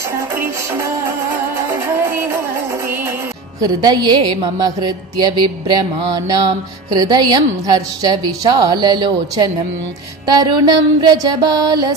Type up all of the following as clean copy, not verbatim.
कृष्ण कृष्ण हरे हरे। हृदये मम हृद्य विभ्रमाणां हृदयं हर्ष विशाललोचनं तरुणं व्रजबालसुन्दरीणां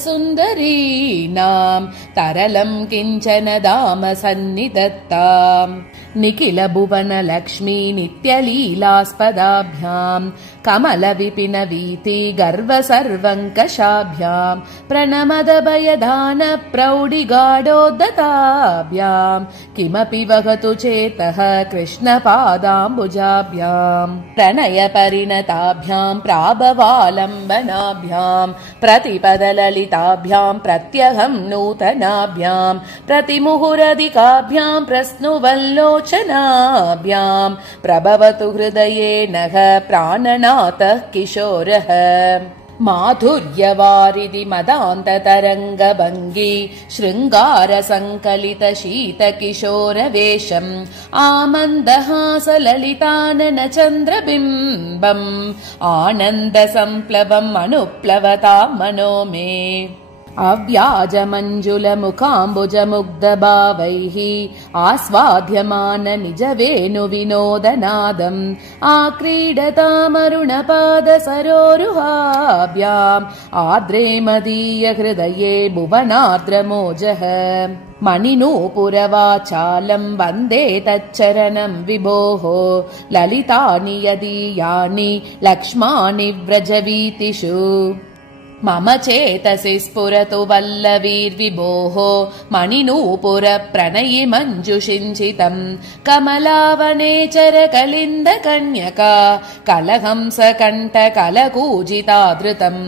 तरलं किञ्चन दाम सन्निधत्ताम् निखिल भुवन लक्ष्मी नित्यलीलास्पदाभ्यां कमल विपिन वीति गर्व सर्वङ्कषाभ्यां प्रणमद भयदान प्रौढि गाढोद्धताभ्यां किमपि वहतु चेतः कृष्ण पादाम्बुजाभ्यां प्रणय परिणताभ्यां प्राभवालम्बनाभ्यां प्रतिपद ललिताभ्यां प्रत्यहं नूतनाभ्यां प्रतिमुहुरधिकाभ्यां प्रस्नुवल्लोचनाभ्यां प्रभवतु हृदये नः प्राणनाथः किशोरः माधुर्यवारिधि मदान्ततरङ्गभङ्गी शृङ्गार सङ्कलित शीत किशोरवेशम् आमन्दहास ललितानन चन्द्रबिम्बम् आनन्द सम्प्लवम् अनुप्लवता मनो मे अव्याज मञ्जुल मुखाम्बुज मुग्ध भावैः आस्वाद्यमान निज वेणु विनोदनादम् आक्रीडतामरुणपाद सरोरुहाभ्याम् आद्रे मदीय हृदये भुवनार्द्रमोजः मणिनूपुरवाचालम् वन्दे तच्चरणम् विभोः ललितानि यदीयानि लक्ष्माणि व्रजवीतिषु मम चेतसि स्फुरतु वल्लवीर्विभोः मणिनूपुर प्रणयि मञ्जुषिञ्चितम् कमलावनेचर कलिन्द कन्यका कलहंस कण्ठ कलकूजितादृतम्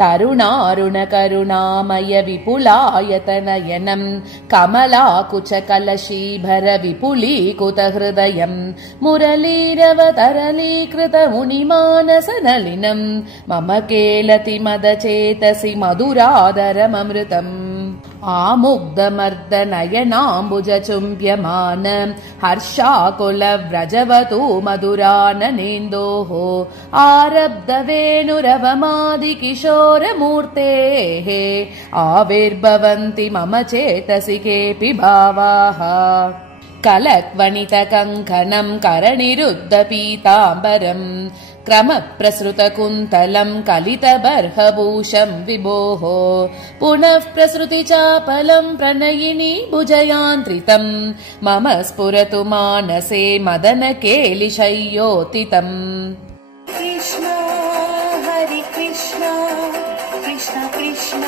तरुणारुण करुणामय विपुलायतनयनम् कमलाकुच कलशीभर विपुलीकुत हृदयम् मुरलीरवतरलीकृत मुनिमानसनलिनम् मम केलति मदचेतसि मधुरादरममृतम् आमुग्धमर्दनयनाम्बुज चुम्ब्यमान हर्षाकुल व्रजवतु मधुराननेन्दोः आरब्ध वेणुरवमादि किशोरमूर्तेः आविर्भवन्ति मम चेतसि केऽपि भावाः कलक्वणित कङ्कणम् करनिरुद्ध पीताम्बरम् क्रमप्रसृत कुन्तलम् कलित बर्हभूषम् विभोः पुनः प्रसृति चापलम् प्रणयिनी भुजयान्त्रितम् मम स्फुरतु मानसे मदन केलिशय्योतितम् कृष्ण हरे कृष्ण कृष्ण कृष्ण